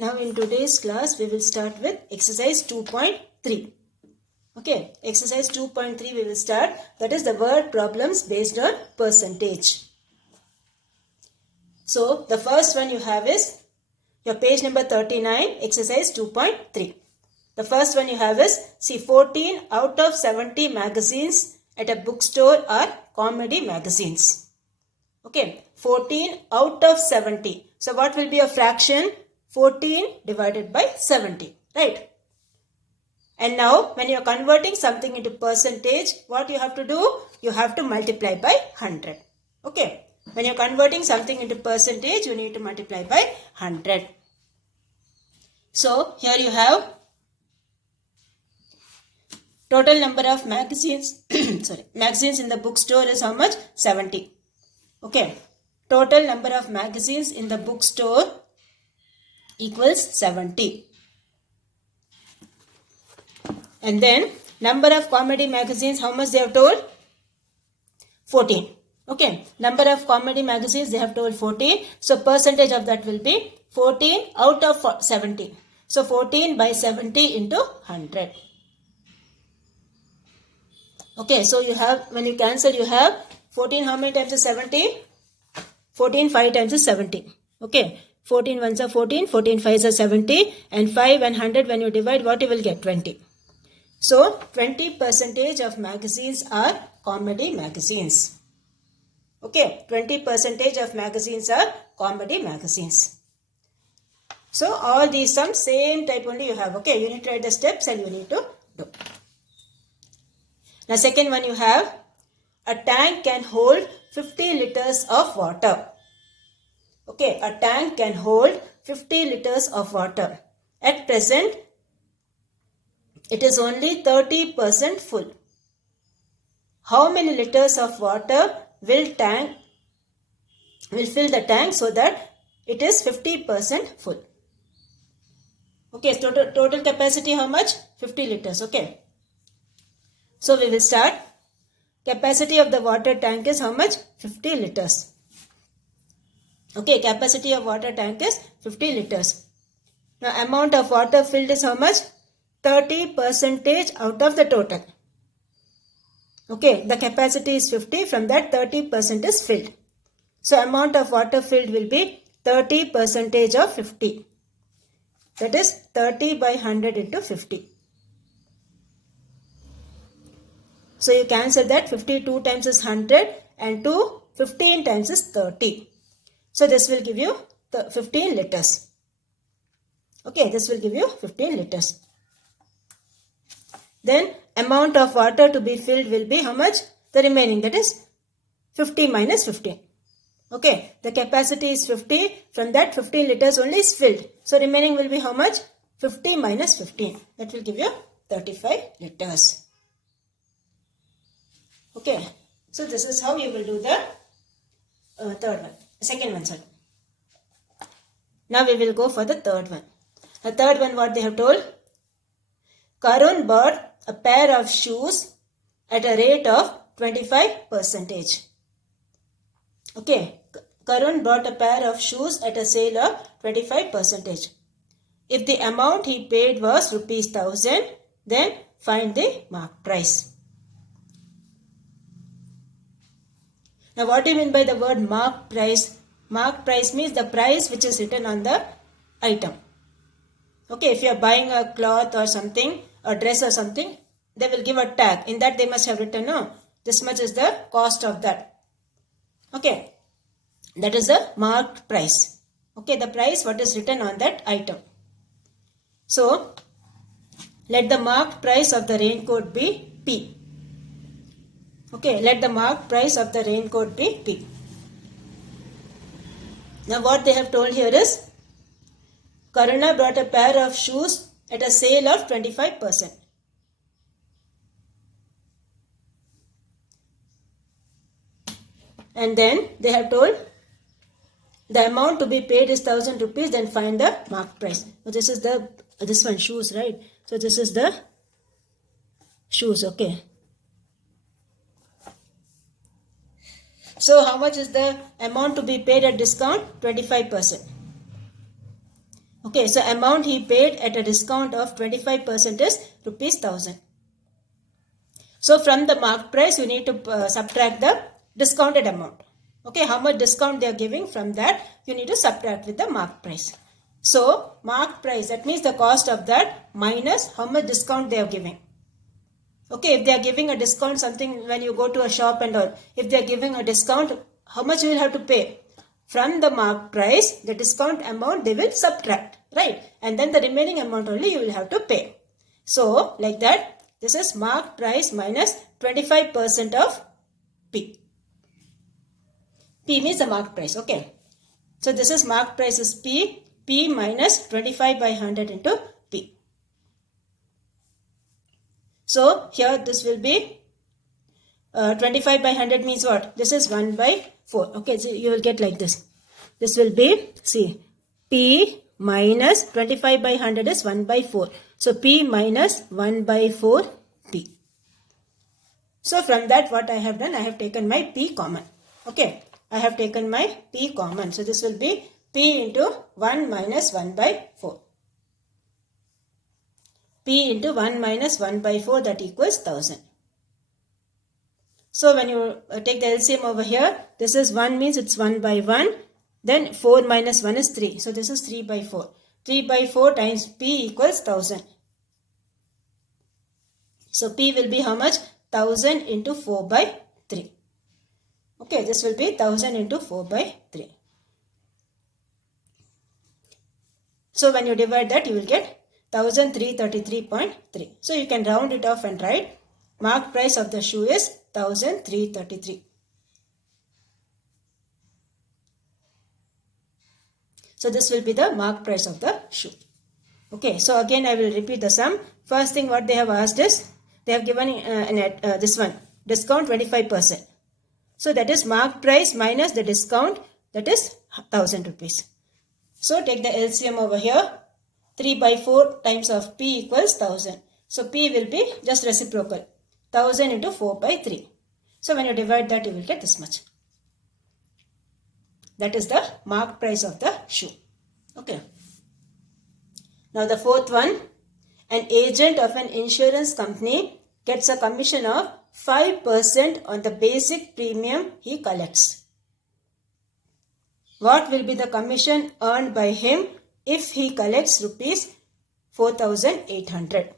Now in today's class we will start with exercise 2.3. Okay, exercise 2.3 we will start, that is the word problems based on percentage. So the first one you have is your page number 39, exercise 2.3. The first one you have is, see, 14 out of 70 magazines at a bookstore are comedy magazines. Okay, 14 out of 70. So what will be a fraction? 14 divided by 70, right? And now when you are converting something into percentage, what you have to do? You have to multiply by 100. Okay, when you are converting something into percentage, you need to multiply by 100. So here you have total number of magazines, magazines in the bookstore is how much? 70. Okay, total number of magazines in the bookstore equals 70. And then number of comedy magazines, how much they have told? 14. Okay, number of comedy magazines they have told 14. So percentage of that will be 14 out of 70. So 14 by 70 into 100. Okay, so you have, when you cancel, you have 14 how many times is 70? 14 5 times is 70. Okay, 14 ones are 14, 14 5s are 70, and 5 and 100 when you divide, what you will get? 20. So 20% of magazines are comedy magazines. Okay, 20% of magazines are comedy magazines. So all these sums same type only you have. Okay, you need to write the steps and you need to do. Now second one you have, a tank can hold 50 liters of water. Okay, a tank can hold 50 liters of water. At present, it is only 30% full. How many liters of water will fill the tank so that it is 50% full? Okay, total capacity how much? 50 liters. Okay. So we will start. Capacity of the water tank is how much? 50 liters. Okay, capacity of water tank is 50 liters. Now amount of water filled is how much? 30% out of the total. Okay, the capacity is 50, from that 30% is filled. So amount of water filled will be 30% of 50. That is 30 by 100 into 50. So you cancel that, 52 times is 100 and 15 times is 30. So this will give you 15 liters. Okay, this will give you 15 liters. Then amount of water to be filled will be how much? The remaining, that is 50 minus 15. Okay, the capacity is 50. From that 15 liters only is filled. So remaining will be how much? 50 minus 15. That will give you 35 liters. Okay, so this is how you will do the second one. Sorry. Now we will go for the third one. The third one, what they have told? Karun bought a pair of shoes at a rate of 25%. Okay, Karun bought a pair of shoes at a sale of 25%. If the amount he paid was rupees 1000, then find the mark price. Now what do you mean by the word mark price? Mark price means the price which is written on the item. Okay, if you are buying a cloth or something, a dress or something, they will give a tag. In that they must have written, no, this much is the cost of that. Okay, that is the marked price. Okay, the price what is written on that item. So, let the marked price of the raincoat be P. Okay, let the marked price of the raincoat be P. Now what they have told here is, Karuna brought a pair of shoes at a sale of 25%. And then they have told the amount to be paid is 1000 rupees, then find the marked price. So this is this one, shoes, right? So this is the shoes, okay. So how much is the amount to be paid at discount? 25%. Okay, so amount he paid at a discount of 25% is rupees 1000. So from the marked price, you need to subtract the discounted amount. Okay, how much discount they are giving, from that you need to subtract with the marked price. So marked price, that means the cost of that minus how much discount they are giving. Okay, if they are giving a discount, something when you go to a shop and all, if they are giving a discount, how much you will have to pay? From the marked price, the discount amount they will subtract, right? And then the remaining amount only you will have to pay. So like that, this is marked price minus 25% of P. P means the marked price, okay? So this is marked price is P. P minus 25 by 100 into P. So here this will be 25 by 100 means what? This is 1 by 4. Okay, so you will get like this. This will be, see, P minus 25 by 100 is 1 by 4. So P minus 1 by 4 P. So from that what I have done, I have taken my P common. Okay, I have taken my P common. So this will be P into 1 minus 1 by 4. P into 1 minus 1 by 4, that equals 1000. So when you take the LCM over here, this is 1 means it's 1 by 1. Then 4 minus 1 is 3. So this is 3 by 4. 3 by 4 times P equals 1000. So P will be how much? 1000 into 4 by 3. Okay, this will be 1000 into 4 by 3. So when you divide that, you will get 1333.3. So you can round it off and write marked price of the shoe is 1333. So this will be the marked price of the shoe. Okay, so again I will repeat the sum. First thing what they have asked is, they have given this one, discount 25%. So that is marked price minus the discount, that is 1000 rupees. So take the LCM over here. 3 by 4 times of P equals 1000. So P will be just reciprocal. 1000 into 4 by 3. So when you divide that, you will get this much. That is the marked price of the shoe. Okay. Now the fourth one. An agent of an insurance company gets a commission of 5% on the basic premium he collects. What will be the commission earned by him if he collects rupees 4,800?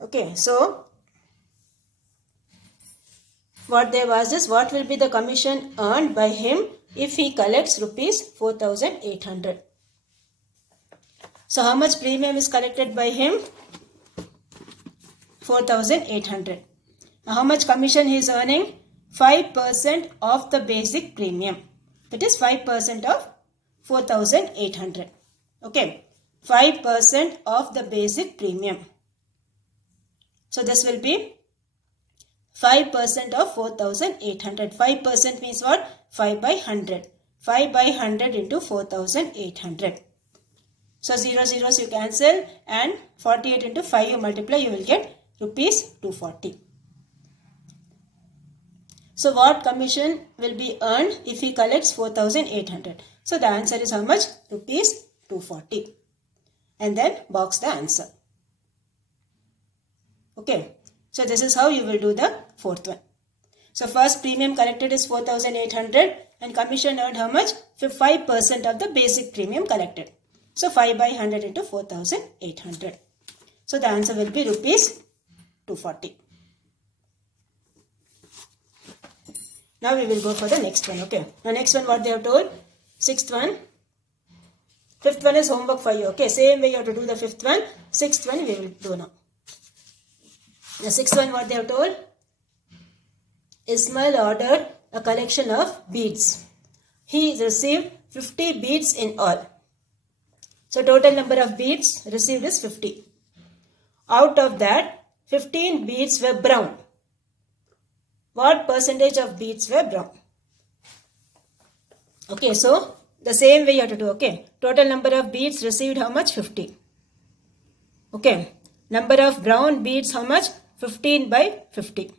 Okay, so what they have asked is, what will be the commission earned by him if he collects rupees 4,800? So how much premium is collected by him? 4,800. Now how much commission he is earning? 5% of the basic premium. That is 5% of 4,800. Okay, 5% of the basic premium. So this will be 5% of 4,800. 5% means what? 5 by 100. 5 by 100 into 4,800. So 0 zeros you cancel, and 48 into 5 you multiply, you will get rupees 240. So what commission will be earned if he collects 4,800? So the answer is how much? Rupees 240. And then box the answer. Okay. So this is how you will do the fourth one. So first premium collected is 4,800 and commission earned how much? 5% of the basic premium collected. So 5 by 100 into 4,800. So the answer will be rupees 240. Now we will go for the next one. Okay. Now next one what they have told. Sixth one. Fifth one is homework for you. Okay. Same way you have to do the fifth one. Sixth one we will do now. The sixth one what they have told. Ismail ordered a collection of beads. He received 50 beads in all. So total number of beads received is 50. Out of that, 15 beads were brown. What percentage of beads were brown? Okay, so the same way you have to do. Okay, total number of beads received how much? 50. Okay, number of brown beads how much? 15 by 50.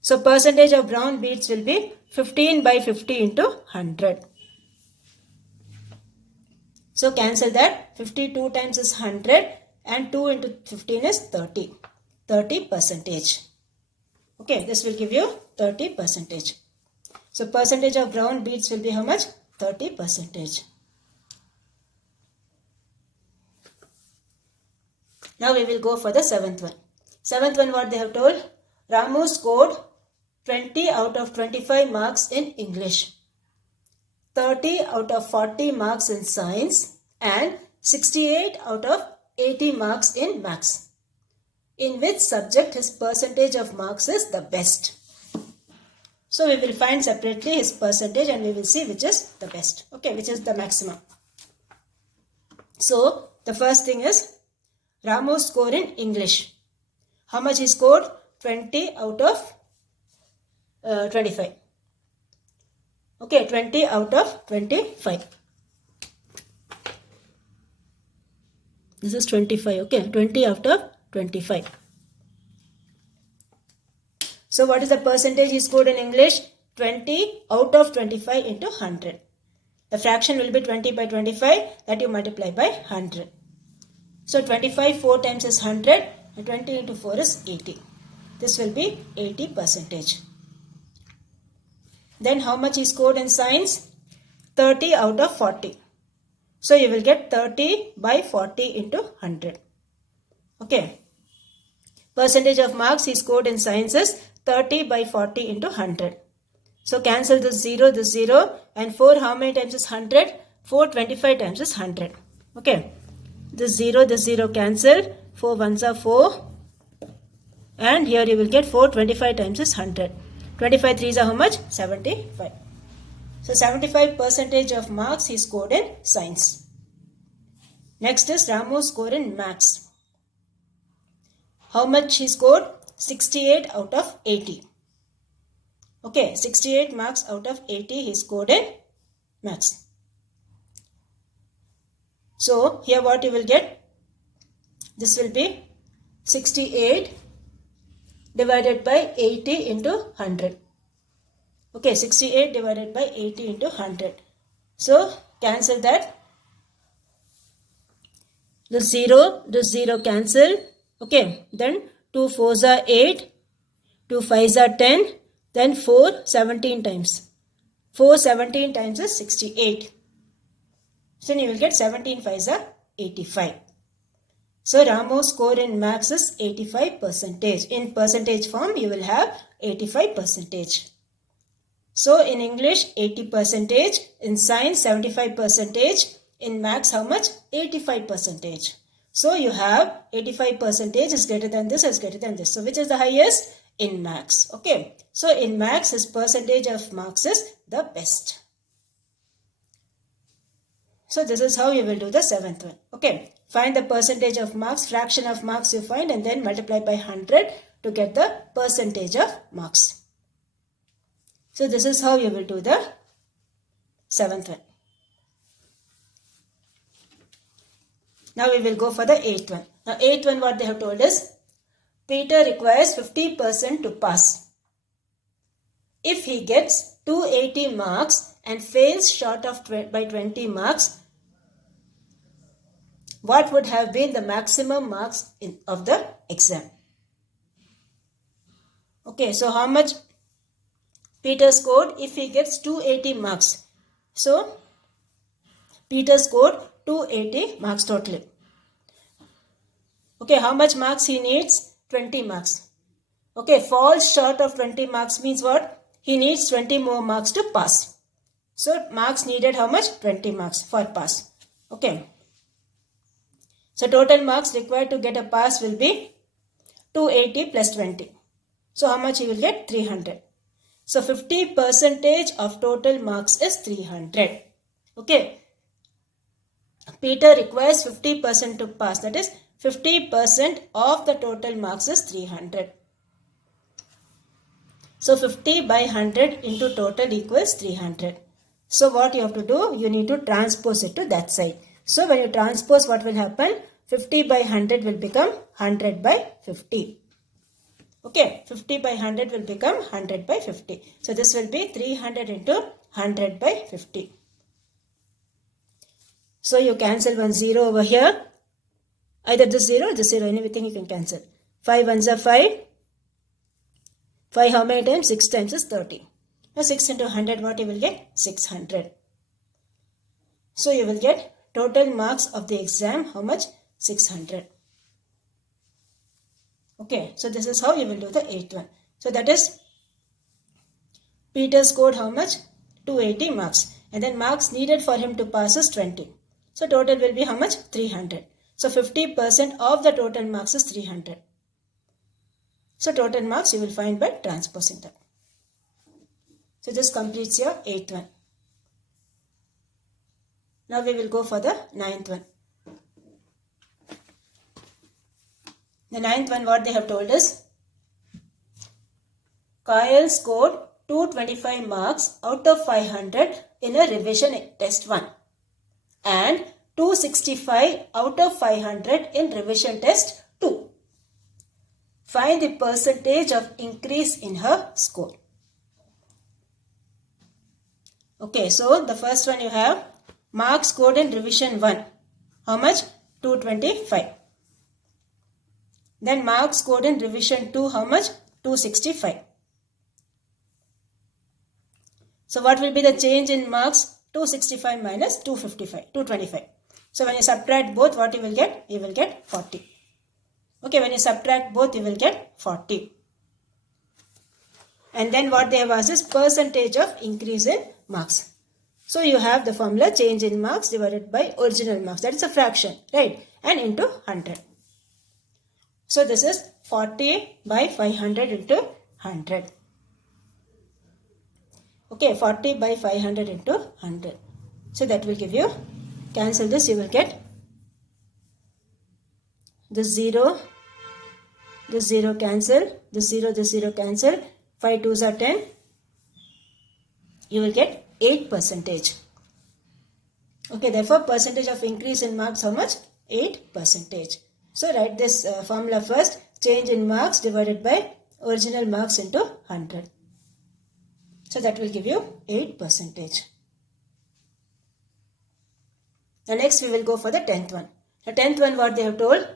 So percentage of brown beads will be 15 by 50 into 100. So cancel that. 52 times is 100 and 2 into 15 is 30. 30%. Okay, this will give you 30%. So percentage of brown beads will be how much? 30%. Now we will go for the seventh one. Seventh one, what they have told? Ramu scored 20 out of 25 marks in English, 30 out of 40 marks in science, and 68 out of 80 marks in maths. In which subject his percentage of marks is the best? So we will find separately his percentage and we will see which is the best. Okay, which is the maximum. So the first thing is Ramu score in English. How much he scored? 20 out of 25. Okay, 20 out of 25. This is 25. Okay, 20 out of 25. So what is the percentage he scored in English? 20 out of 25 into 100. The fraction will be 20 by 25, that you multiply by 100. So 25 4 times is 100 and 20 into 4 is 80. This will be 80%. Then how much he scored in science? 30 out of 40. So you will get 30 by 40 into 100. Okay. Percentage of marks he scored in science is 30 by 40 into 100. So cancel this 0, and 4 how many times is 100? 4 25 times is 100. Okay. This 0 cancel. 4 ones are 4. And here you will get 4 25 times is 100. 25 threes are how much? 75. So 75% of marks he scored in science. Next is Ramu score in maths. How much he scored? 68 out of 80. Okay, 68 marks out of 80 he scored in maths. So here what you will get? This will be 68 divided by 80 into 100. Okay, 68 divided by 80 into 100. So cancel that. The 0 cancel. Okay, then 2 4s are 8, 2 5s are 10, then 4 17 times. 4 17 times is 68. So you will get 17 5s are 85. So Ramu's score in maths is 85%. In percentage form you will have 85%. So in English 80%, in science 75%, in maths how much? 85%. So you have 85% is greater than this, is greater than this. So which is the highest? In maths. Okay. So in maths his percentage of marks is the best. So this is how you will do the seventh one. Okay. Find the percentage of marks, fraction of marks you find, and then multiply by 100 to get the percentage of marks. So this is how you will do the seventh one. Now we will go for the eighth one. Now eighth one, what they have told is, Peter requires 50% to pass. If he gets 280 marks and fails short of by 20 marks, what would have been the maximum marks of the exam? Okay, so how much Peter scored if he gets 280 marks? So Peter scored 280 marks totally. Okay, how much marks he needs? 20 marks. Okay, falls short of 20 marks means what? He needs 20 more marks to pass. So marks needed how much? 20 marks for pass. Okay. So total marks required to get a pass will be 280 plus 20. So how much he will get? 300. So 50% of total marks is 300. Okay. Peter requires 50% to pass. That is 50% of the total marks is 300. So 50 by 100 into total equals 300. So what you have to do? You need to transpose it to that side. So when you transpose, what will happen? 50 by 100 will become 100 by 50. Okay, 50 by 100 will become 100 by 50. So this will be 300 into 100 by 50. So you cancel one 0 over here. Either this 0 or this 0, anything you can cancel. 5 ones are 5. 5 how many times? 6 times is 30. Now 6 into 100, what you will get? 600. So you will get total marks of the exam, how much? 600. Okay, so this is how you will do the 8th one. So that is, Peter scored how much? 280 marks. And then marks needed for him to pass is 20. So total will be how much? 300. So 50% of the total marks is 300. So total marks you will find by transposing that. So this completes your 8th one. Now we will go for the 9th one. The 9th one, what they have told us, Kyle scored 225 marks out of 500 in a revision test 1 and 265 out of 500 in revision test 2. Find the percentage of increase in her score. Okay, so the first one you have marks scored in revision 1. How much? 225. Then marks scored in revision 2, how much? 265. So what will be the change in marks? 265 minus 225. So when you subtract both, what you will get? You will get 40. Okay, when you subtract both, you will get 40. And then what they have asked is percentage of increase in marks. So you have the formula change in marks divided by original marks. That is a fraction, right? And into 100. So this is 40 by 500 into 100. Okay, 40 by 500 into 100. So that will give you, cancel this, you will get this 0 cancel, this 0 cancel, 5 2s are 10. You will get 8%. Okay, therefore percentage of increase in marks, how much? 8%. So write this formula first, change in marks divided by original marks into 100. So that will give you 8%. Now next we will go for the 10th one. The 10th one, what they have told,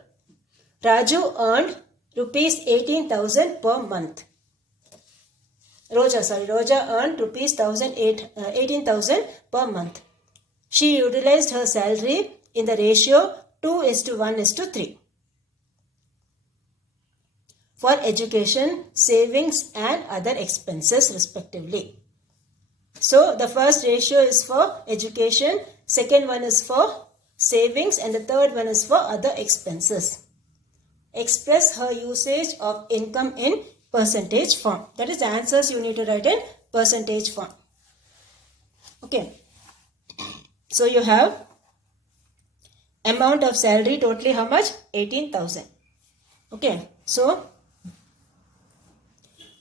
Raju earned rupees 18,000 per month. Roja earned rupees 18,000 per month. She utilized her salary in the ratio 2:1:3 for education, savings and other expenses respectively. So the first ratio is for education, second one is for savings and the third one is for other expenses. Express her usage of income in percentage form. That is the answers you need to write in percentage form. Okay. So you have amount of salary totally how much? 18,000. Okay. So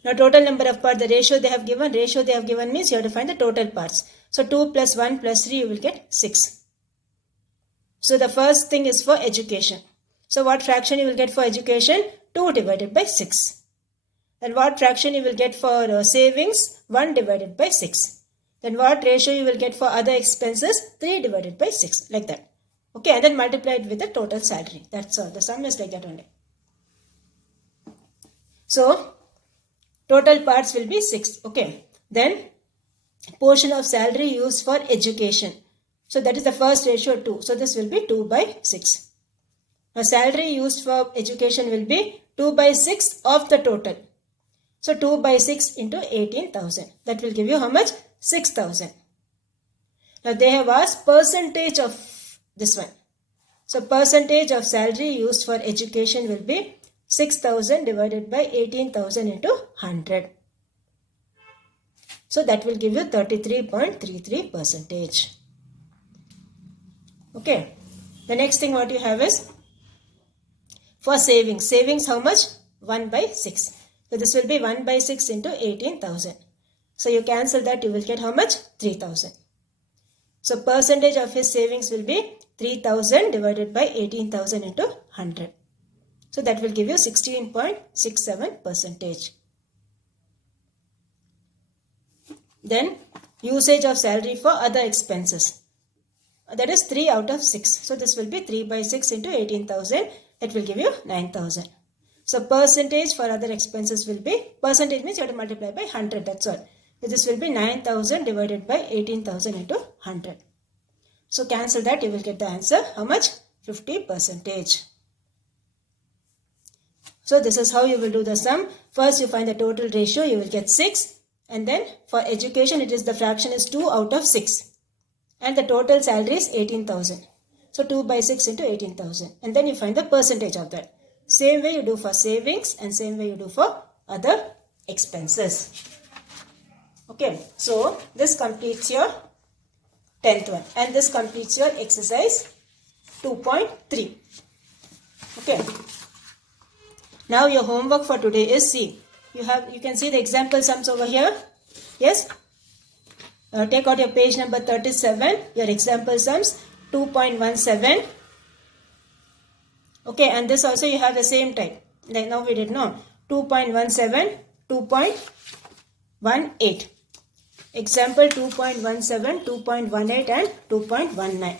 now total number of parts, the ratio they have given means you have to find the total parts. So 2 plus 1 plus 3 you will get 6. So the first thing is for education. So what fraction you will get for education? 2 divided by 6. Then what fraction you will get for savings? 1 divided by 6. Then what ratio you will get for other expenses? 3 divided by 6. Like that. Okay, and then multiply it with the total salary. That's all. The sum is like that only. So total parts will be 6. Okay. Then portion of salary used for education. So that is the first ratio 2. So this will be 2 by 6. Now salary used for education will be 2 by 6 of the total. So 2 by 6 into 18,000. That will give you how much? 6,000. Now they have asked percentage of this one. So percentage of salary used for education will be 6,000 divided by 18,000 into 100. So that will give you 33.33%. Okay. The next thing what you have is for savings. Savings how much? 1 by 6. So this will be 1 by 6 into 18,000. So you cancel that, you will get how much? 3,000. So percentage of his savings will be 3,000 divided by 18,000 into 100. So that will give you 16.67%. Then usage of salary for other expenses. that is 3 out of 6. So this will be 3 by 6 into 18,000. It will give you 9,000. So percentage for other expenses will be, percentage means you have to multiply by 100, that's all. So this will be 9,000 divided by 18,000 into 100. So cancel that, you will get the answer. How much? 50%. So this is how you will do the sum. First you find the total ratio, you will get 6. And then for education, it is the fraction is 2 out of 6. And the total salary is 18,000. So 2 by 6 into 18,000. And then you find the percentage of that. Same way you do for savings and same way you do for other expenses. Okay, so this completes your 10th one. And this completes your exercise 2.3. Okay. Now your homework for today is C. You can see the example sums over here. Yes. Take out your page number 37. Your example sums 2.17. Okay, and this also you have the same type. Like now we did know 2.17, 2.18. Example 2.17, 2.18 and 2.19.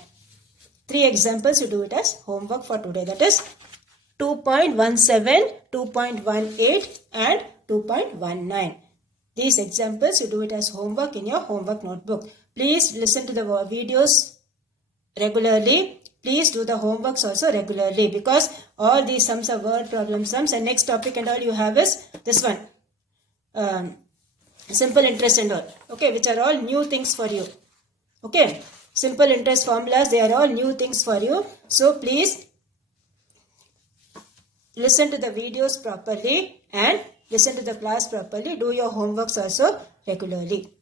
3 examples you do it as homework for today. That is 2.17, 2.18 and 2.19. These examples you do it as homework in your homework notebook. Please listen to the videos regularly. Please do the homeworks also regularly, because all these sums are word problem sums, and next topic and all you have is this one. Simple interest and all. Okay, which are all new things for you. Okay, simple interest formulas, they are all new things for you. So please listen to the videos properly and listen to the class properly. Do your homeworks also regularly.